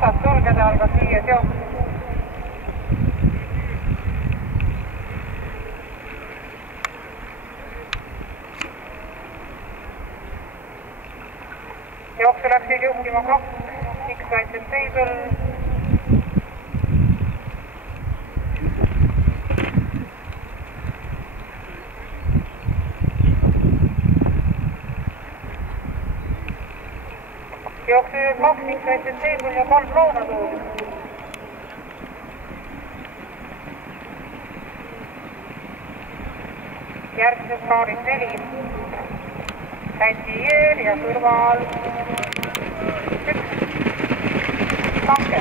rattad sulgeda, algas viies jooks. Jooksu läksid juhtima 2, X-White Table. Jooksu 2, X-White Table ja 3 loonatuud. Järgmises paaris 4. Händieer ja kõrval 1. Kanke.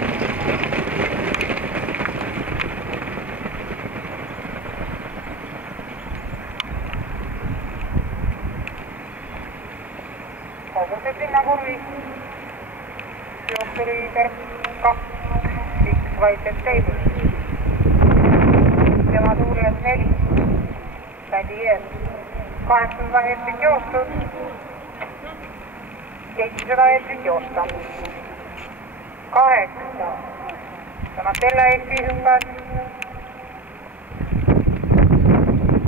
Kogusid linnakurvi. Jooksuliider 2, X-White Table. Tema tuulijad 4. Händieer 800 meetrit joostud. 700 meetrit joosta. 8. Donatella Eesti hüppas.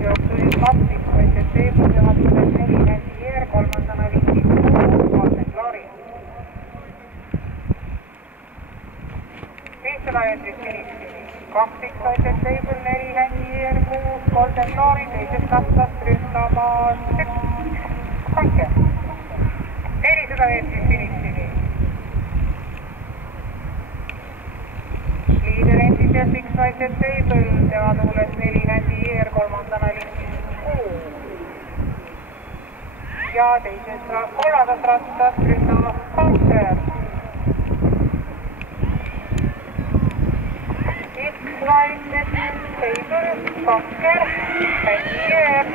Jooksulis 2, X-White Table, tema tuulijad 4, Händieer, 356, Golden Glory. 500 meetrit finiši. 2 X-White Table, 4 Händieer, 6 Golden Glory, teisest rattast ründamas 1. Kanke. 400 meetrit finišini. Liider endiselt X-White Table, tema tuules 4 Händieer, kolmandana lindis 6. Ja kolmandas rattast ründamas Kanker. X-White Table, Kanker, Händieer.